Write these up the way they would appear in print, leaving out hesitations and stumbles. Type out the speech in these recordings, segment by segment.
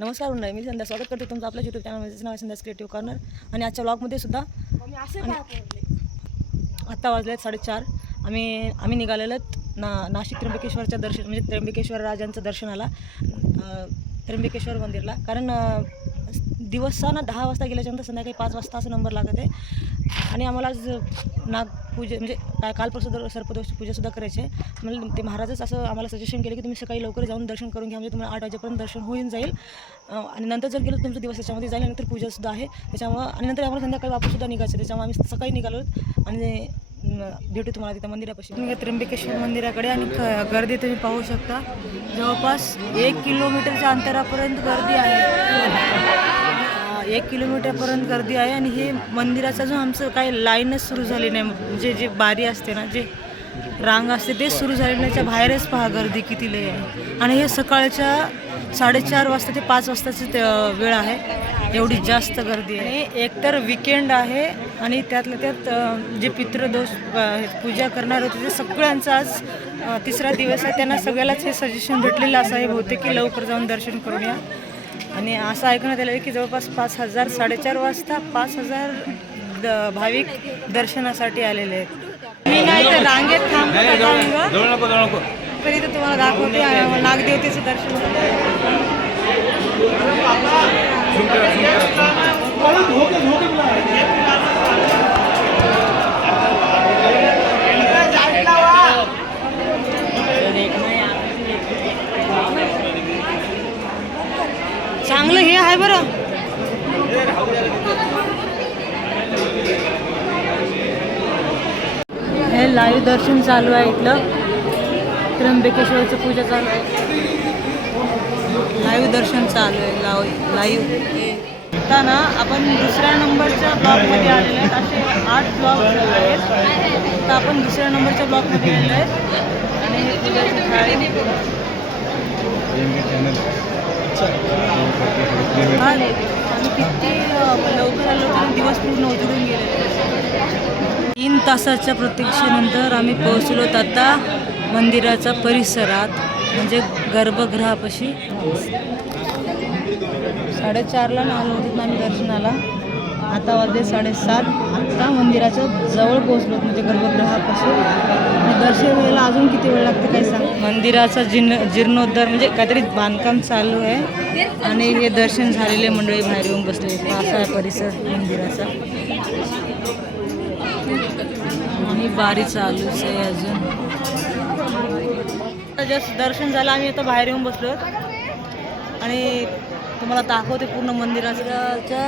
नमस्कार मंडळी, मी संध्या स्वागत करते तुमचं आपल्या यूट्यूब चॅनलमध्ये. नाव संध्यास क्रिएटिव्ह कॉर्नर. आणि आजच्या ब्लॉगमध्ये सुद्धा आत्ता वाजले आहेत 4:30. आम्ही निघालेलो नाशिक त्र्यंबकेश्वरच्या दर्शन म्हणजे त्र्यंबकेश्वर राजांचं दर्शनाला, त्र्यंबकेश्वर मंदिरला. कारण दिवसानं 10 वाजता गेल्याच्यानंतर संध्याकाळी 5 वाजता असं नंबर लागत आहे. आणि आम्हाला आज नागपूजे म्हणजे कालपासून सर्पदोष पूजासुद्धा करायची आहे. म्हणजे ते महाराजच असं आम्हाला सजेशन केलं की तुम्ही सकाळी लवकर जाऊन दर्शन करून घ्या, म्हणजे तुम्हाला 8 वाजेपर्यंत दर्शन होऊन जाईल. आणि नंतर जर गेलं तुमचा दिवस त्याच्यामध्ये जाईल. नंतर पूजासुद्धा आहे त्याच्यामुळं, आणि नंतर आम्हाला संध्याकाळी वापससुद्धा निघायचं. त्याच्यामुळे आम्ही सकाळी निघालो आणि भेटू तुम्हाला तिथं मंदिरापाशी, त्र्यंबकेश्वर मंदिराकडे. आणि गर्दी तुम्ही पाहू शकता, जवळपास 1 किलोमीटरच्या अंतरापर्यंत गर्दी आहे. 1 किलोमीटरपर्यंत गर्दी आहे. आणि हे मंदिराचा जो आमचं काही लाईनच सुरू झाली नाही, म्हणजे जे बारी असते ना, जे रांग असते ते सुरू झाल्याच्या बाहेरच पहा गर्दी किती लय आहे. आणि हे सकाळच्या 4:30 वाजता ते 5 वाजताची वेळ आहे, एवढी जास्त गर्दी आहे. आणि एकतर विकेंड आहे आणि त्यातल्या त्यात जे पितृदोष पूजा करणार होते ते सगळ्यांचा आज तिसरा दिवस आहे. त्यांना सगळ्यालाच हे सजेशन भेटलेलं असं आहे बहुतेक की लवकर जाऊन दर्शन करून या. आणि असं ऐकण्यात आलं की जवळपास 5,000 4:30 वाजता 5,000 भाविक दर्शनासाठी आलेले आहेत. मी नाही तर रांगेत थांबतो तरी तर तुम्हाला दाखवते नागदेवतेचं दर्शन. चांगलं हे आहे बरं. हे लाईव्ह दर्शन चालू आहे इथलं, त्र्यंबकेश्वरचं पूजा चालू आहे. लाईव्ह दर्शन चालू आहे लाईव्ह. आता ना आपण दुसऱ्या नंबरच्या ब्लॉकमध्ये आलेले आहेत. असे 8 ब्लॉक आहेत, तर आपण दुसऱ्या नंबरच्या ब्लॉकमध्ये आलेलो आहेत. आणि हे पूजाची थाळी आणि किती लवकर आलो तर दिवस पूर्ण उजळून गेले. 3 तासाच्या प्रतीक्षेनंतर आम्ही पोहोचलो आता मंदिराच्या परिसरात, म्हणजे गर्भगृहापाशी. 4:30ला आलो होतो आम्ही दर्शनाला. आता वाजले 7:30. आत्ता मंदिराच्या जवळ पोहोचलो म्हणजे गर्भगृहापासून. आणि दर्शन व्हायला अजून किती वेळ लागते काय सांग. मंदिराचा जीर्णोद्धार म्हणजे काहीतरी बांधकाम चालू आहे. आणि हे दर्शन झालेले मंडळी बाहेर येऊन बसले. असा आहे परिसर मंदिराचा. आणि बारी चालूच आहे अजून. जस्ट दर्शन झालं, आम्ही आता बाहेर येऊन बसलो आणि तुम्हाला दाखवते पूर्ण मंदिराच्या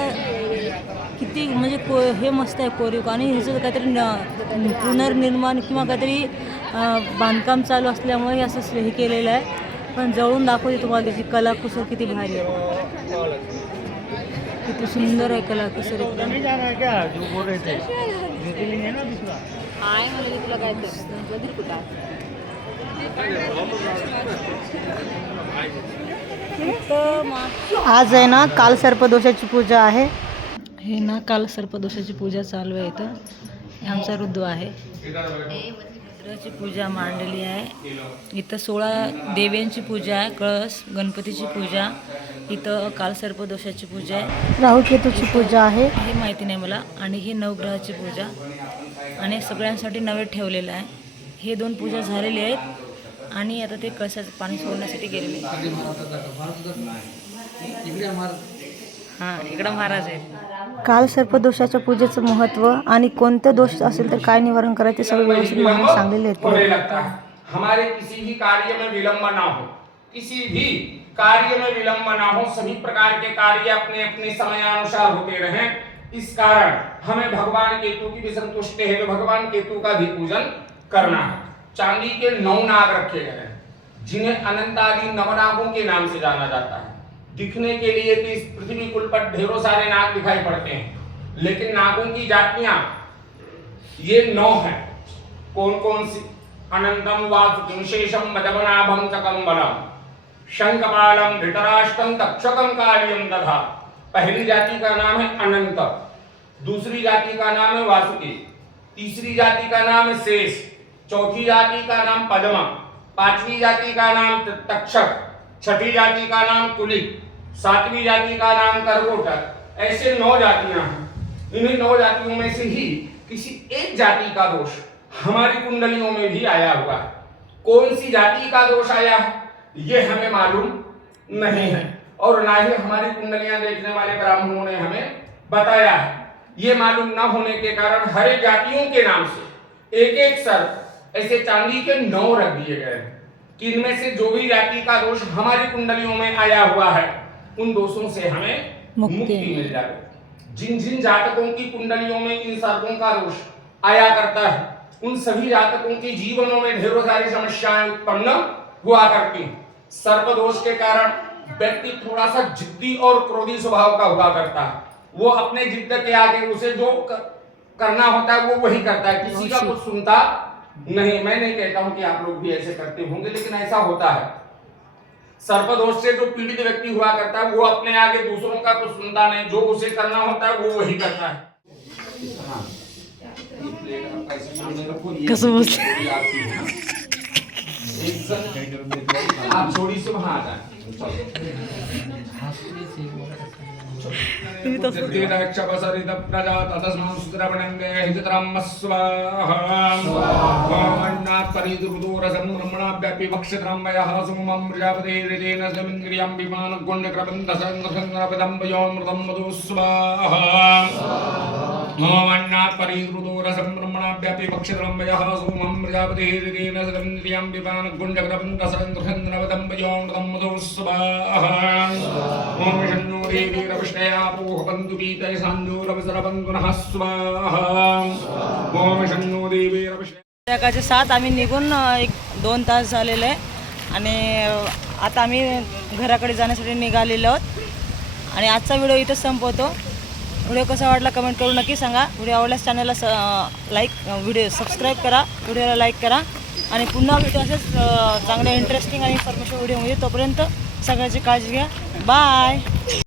किती म्हणजे हे मस्त आहे कोरीव. आणि ह्याचं काहीतरी पुनर्निर्माण किंवा काहीतरी बांधकाम चालू असल्यामुळे हे असं हे केलेलं आहे. पण जवळून दाखवते तुम्हाला त्याची कलाकुसर किती भारी आहे, किती सुंदर आहे कलाकुसर. आज आहे ना काल सर्पदोषाची पूजा आहे. हे ना काल सर्पदोषाची पूजा चालू आहे. इथं आमचा ऋतू आहे, रुद्राची पूजा मांडलेली आहे. इथं 16 देव्यांची पूजा आहे, कळस गणपतीची पूजा. इथं काल सर्पदोषाची पूजा आहे, राहुकेतूची पूजा आहे, हे माहिती नाही मला. आणि हे नवग्रहाची पूजा आणि सगळ्यांसाठी नवे ठेवलेलं आहे. हे 2 पूजा झालेले आहेत. आणि आता ते कळसाचं पाणी सोडण्यासाठी गेलेले. हां, इकडं महाराज आहेत. काल सर्पदोषाच्या पूजेचं महत्त्व आणि कोणते दोष असेल तर काय निवारण करायचे सगळे व्यवस्थित महाराज सांगलेले आहेत. हमारे किसी भी कार्य में विलंब ना हो, किसी भी कार्य में विलंब ना हो, सभी प्रकार के कार्य अपने अपने समयानुसार होते रहें. इस कारण हमें भगवान केतु की भी संतुष्टि है, तो भगवान केतु का भी पूजन करना है. चांदी के 9 नाग रखे गए हैं, जिन्हें अनंतादि नवनागों के नाम से जाना जाता है. दिखने के लिए तो इस पृथ्वी कुल पर ढेरों सारे नाग दिखाई पड़ते हैं, लेकिन नागों की जातियां ये 9 हैं. कौन कौन सी? अनंतम वासुकिं शेषम मदवनाभं चकंबलम शंखपालम धृतराष्ट्रम तक्षकम कालियम दधा. पहली जाति का नाम है अनंत, दूसरी जाति का नाम है वासुकी, तीसरी जाति का नाम है शेष, चौथी जाति का नाम पद्म, 5वीं जाति का नाम तक्षक, छठी जाति का नाम कुलिक, सातवीं जाति का नाम करकोटक। ऐसे 9 जातियां हैं। इन्हीं 9 जातियों में से ही किसी एक जाति का दोष हमारी कुंडलियों में भी आया हुआ है। कौन सी जाति का दोष आया है ये हमें मालूम नहीं है, और ना ही हमारी कुंडलियां देखने वाले ब्राह्मणों ने हमें बताया है। ये मालूम ना होने के कारण हर एक जातियों के नाम से एक एक सर्प ऐसे चांदी के 9 रख दिए गए हैं कि इनमें से जो भी जाति का दोष हमारी कुंडलियों में आया हुआ है उन दोषों से हमें मुक्ति मिल जाए। जिन जिन जातकों की कुंडलियों में इन सर्पों का दोष आया करता है उन सभी जातकों के जीवनों में ढेरों सारी समस्याएं उत्पन्न हुआ करती हैं। सर्प दोष के कारण व्यक्ति थोड़ा सा जिद्दी और क्रोधी स्वभाव का हुआ करता है। वो अपने जिद्द के आगे उसे जो करना होता है वो वही करता है, किसी का कुछ सुनता नहीं। मैं नहीं कहता हूं कि आप लोग भी ऐसे करते होंगे, लेकिन ऐसा होता है। सर्प दोष से जो पीड़ित व्यक्ति हुआ करता है वो अपने आगे दूसरों का कुछ सुनता नहीं, जो उसे करना होता है वो वही करता है। आप थोड़ी से वहां आ जाए। संध्याकाळचे 7 आम्ही निघून 1-2 तास झालेले आहे आणि आता आम्ही घराकडे जाण्यासाठी निघालेलो आहोत आणि आजचा व्हिडिओ इथं संपवतो। व्हिडिओ कसा वाटला कमेंट करून नक्की सांगा। व्हिडिओ आवडल्यास चॅनलला व्हिडिओ सबस्क्राईब करा, व्हिडिओला लाईक करा आणि पुन्हा भेटू असेच चांगल्या इंटरेस्टिंग आणि इन्फॉर्मेशन व्हिडिओमध्ये। तोपर्यंत सगळ्याची काळजी घ्या। बाय।